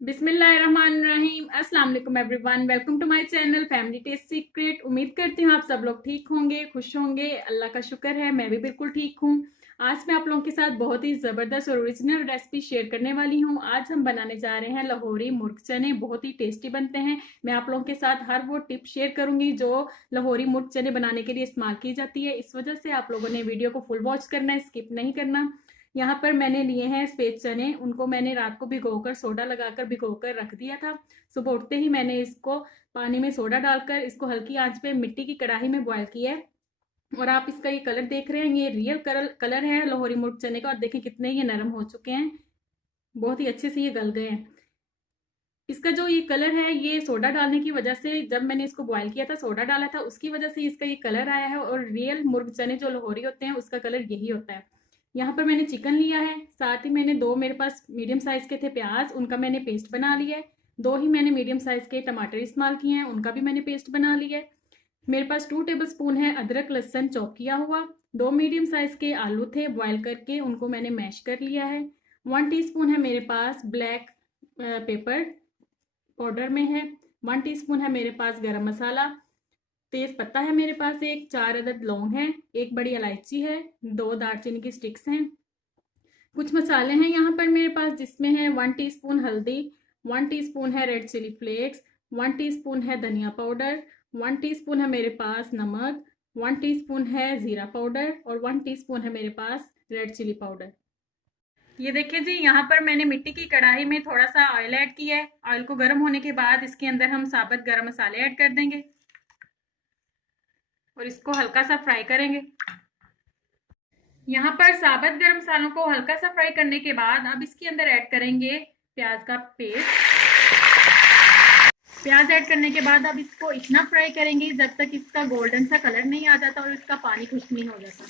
बिस्मिल्लाहिर्रहमानिर्रहीम। अस्सलाम वालेकुम everyone, welcome to my channel family taste secret. उम्मीद करती हूँ आप सब लोग ठीक होंगे, खुश होंगे। अल्लाह का शुक्र है, मैं भी बिल्कुल ठीक हूँ। आज मैं आप लोगों के साथ बहुत ही ज़बरदस्त और ओरिजिनल रेसिपी शेयर करने वाली हूँ। आज हम बनाने जा रहे हैं लाहौरी मुर्ग चने। बहुत ही टेस्टी बनते हैं। मैं आप लोगों के साथ हर वो टिप शेयर करूंगी जो लाहौरी मुर्ग चने बनाने के लिए इस्तेमाल की जाती है। इस वजह से आप लोगों ने वीडियो को फुल वॉच करना है, स्किप नहीं करना। यहाँ पर मैंने लिए हैं सफेद चने। उनको मैंने रात को भिगोकर सोडा लगाकर भिगोकर रख दिया था। सुबह उठते ही मैंने इसको पानी में सोडा डालकर इसको हल्की आंच पे मिट्टी की कढ़ाई में बॉयल किया है। और आप इसका ये कलर देख रहे हैं, ये रियल कलर है लाहौरी मुर्ग चने का। और देखें कितने ये नरम हो चुके हैं, बहुत ही अच्छे से ये गल गए हैं। इसका जो ये कलर है ये सोडा डालने की वजह से, जब मैंने इसको बॉयल किया था सोडा डाला था उसकी वजह से इसका ये कलर आया है। और रियल मुर्ग चने जो लाहौरी होते हैं उसका कलर यही होता है। यहाँ पर मैंने चिकन लिया है, साथ ही मैंने दो मेरे पास मीडियम साइज के थे प्याज, उनका मैंने पेस्ट बना लिया है। दो ही मैंने मीडियम साइज के टमाटर इस्तेमाल किए हैं, उनका भी मैंने पेस्ट बना लिया है। मेरे पास 2 टेबल स्पून है अदरक लहसुन चॉप किया हुआ। दो मीडियम साइज के आलू थे बॉयल करके, उनको मैंने मैश कर लिया है। 1 टीस्पून है मेरे पास ब्लैक पेपर पाउडर में है। 1 टीस्पून है मेरे पास गरम मसाला। तेज पत्ता है मेरे पास एक, 4 अदद लौंग है, एक बड़ी इलायची है, 2 दालचीनी की स्टिक्स हैं। कुछ मसाले हैं यहाँ पर मेरे पास जिसमें है 1 टीस्पून हल्दी, 1 टीस्पून है रेड चिली फ्लेक्स, 1 टीस्पून है धनिया पाउडर, 1 टीस्पून है मेरे पास नमक, 1 टीस्पून है जीरा पाउडर और 1 टीस्पून है मेरे पास रेड चिली पाउडर। ये देखिए जी, यहाँ पर मैंने मिट्टी की कढ़ाई में थोड़ा सा ऑयल ऐड किया है। ऑयल को गर्म होने के बाद इसके अंदर हम साबुत गरम मसाले ऐड कर देंगे और इसको हल्का सा फ्राई करेंगे। यहाँ पर साबुत गरम मसालों को हल्का सा फ्राई करने के बाद अब इसके अंदर ऐड करेंगे प्याज का पेस्ट। प्याज ऐड करने के बाद अब इसको इतना फ्राई करेंगे जब तक इसका गोल्डन सा कलर नहीं आ जाता और इसका पानी खुश्क नहीं हो जाता।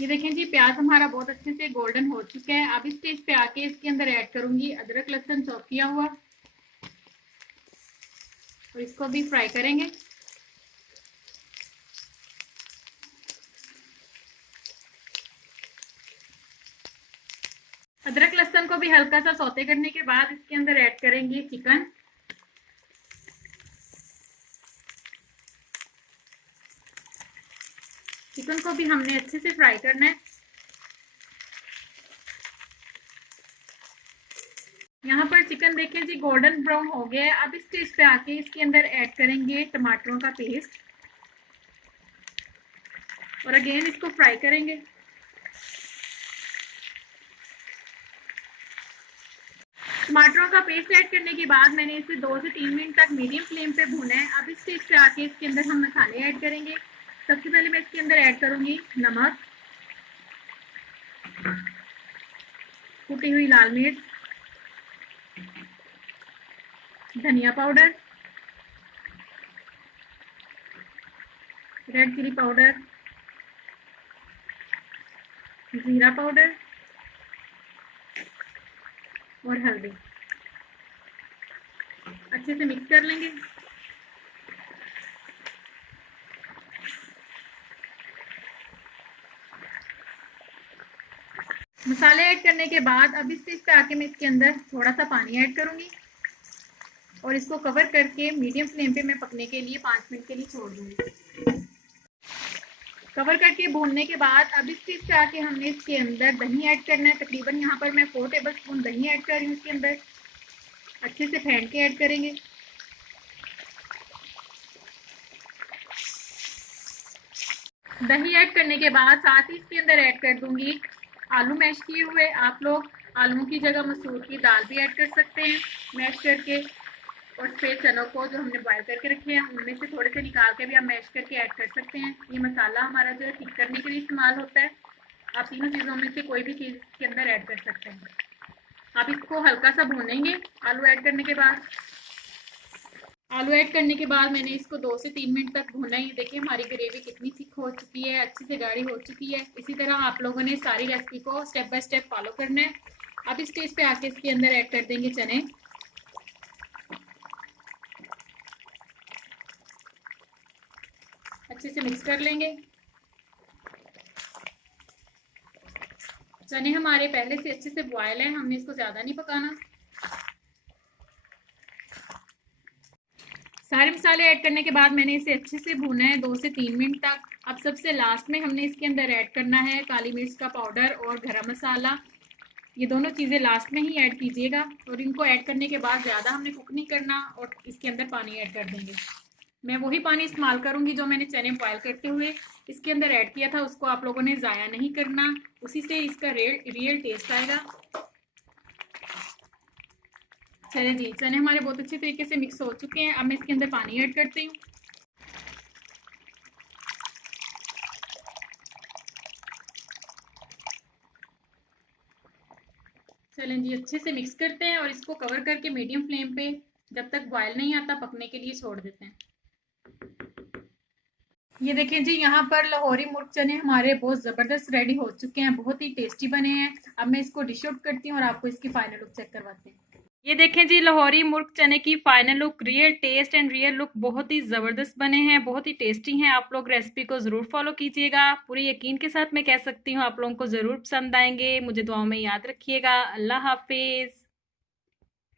ये देखें जी, प्याज हमारा बहुत अच्छे से गोल्डन हो चुका है। अब इस स्टेज पे आके इसके अंदर ऐड करूंगी अदरक लहसुन चॉप किया हुआ और इसको भी फ्राई करेंगे। अदरक लहसुन को भी हल्का सा सौते करने के बाद इसके अंदर ऐड करेंगे चिकन। चिकन को भी हमने अच्छे से फ्राई करना है। यहाँ पर चिकन देखें जी गोल्डन ब्राउन हो गया है। अब इस स्टेज पे आके इसके अंदर ऐड करेंगे टमाटरों का पेस्ट और अगेन इसको फ्राई करेंगे। टमाटरों का पेस्ट ऐड करने के बाद मैंने इसे 2 से 3 मिनट तक मीडियम फ्लेम पे भूना है। अब इस स्टेज पे आके इसके अंदर हम मसाले ऐड करेंगे। सबसे पहले मैं इसके अंदर ऐड करूंगी नमक, कुटी हुई लाल मिर्च, धनिया पाउडर, रेड चिली पाउडर, जीरा पाउडर और हल्दी। अच्छे से मिक्स कर लेंगे। मसाले ऐड करने के बाद अब इस स्टेज पे आके मैं इसके अंदर थोड़ा सा पानी ऐड करूंगी और इसको कवर करके मीडियम फ्लेम पे मैं पकने के लिए 5 मिनट के लिए छोड़ दूंगी। कवर करके भूनने के बाद अब इस चीज पे आके हमने इसके अंदर दही ऐड करना है। तकरीबन यहाँ पर मैं 4 टेबल स्पून दही ऐड कर रही हूँ। इसके अंदर अच्छे से फेंट के ऐड करेंगे। दही ऐड करने के बाद साथ ही इसके अंदर ऐड कर दूंगी आलू मैश किए हुए। आप लोग आलू की जगह मसूर की दाल भी ऐड कर सकते हैं मैश करके। और सफेद चनों को जो हमने बॉयल करके रखे हैं उनमें से थोड़े से निकाल के भी आप मैश करके ऐड कर सकते हैं। ये मसाला हमारा जो है थिक करने के लिए इस्तेमाल होता है। आप तीनों चीज़ों में से कोई भी चीज़ इसके अंदर ऐड कर सकते हैं। आप इसको हल्का सा भूनेंगे। आलू ऐड करने के बाद मैंने इसको 2 से 3 मिनट तक भूना। ये देखिए हमारी ग्रेवी कितनी थिक हो चुकी है, अच्छी से गाढ़ी हो चुकी है। इसी तरह आप लोगों ने सारी रेसिपी को स्टेप बाय स्टेप फॉलो करना है। अब इस स्टेज पे आके इसके अंदर ऐड कर देंगे चने। अच्छे से मिक्स कर लेंगे। चने हमारे पहले से अच्छे से बॉयल हैं, हमने इसको ज़्यादा नहीं पकाना। सारे मसाले ऐड करने के बाद मैंने इसे अच्छे से भूना है 2 से 3 मिनट तक। अब सबसे लास्ट में हमने इसके अंदर ऐड करना है काली मिर्च का पाउडर और गरम मसाला। ये दोनों चीज़ें लास्ट में ही ऐड कीजिएगा और इनको ऐड करने के बाद ज़्यादा हमने कुक नहीं करना और इसके अंदर पानी ऐड कर देंगे। मैं वही पानी इस्तेमाल करूँगी जो मैंने चने बॉयल करते हुए इसके अंदर ऐड किया था, उसको आप लोगों ने ज़ाया नहीं करना, उसी से इसका रियल टेस्ट आएगा। चले जी, चने हमारे बहुत अच्छे तरीके से मिक्स हो चुके हैं। अब मैं इसके अंदर पानी ऐड करती हूँ। चलें जी, अच्छे से मिक्स करते हैं और इसको कवर करके मीडियम फ्लेम पे जब तक बॉयल नहीं आता पकने के लिए छोड़ देते हैं। ये देखें जी, यहाँ पर लाहौरी मुर्ग चने हमारे बहुत ज़बरदस्त रेडी हो चुके हैं, बहुत ही टेस्टी बने हैं। अब मैं इसको डिश आउट करती हूँ और आपको इसकी फाइनल लुक चेक करवाते हैं। ये देखें जी, लाहौरी मुर्ग चने की final look, real taste and real look बहुत ही ज़बरदस्त बने हैं, बहुत ही टेस्टी हैं। आप लोग रेसिपी को ज़रूर फॉलो कीजिएगा। पूरे यकीन के साथ मैं कह सकती हूँ आप लोगों को ज़रूर पसंद आएंगे। मुझे दुआओं में याद रखिएगा। अल्लाह हाफिज़।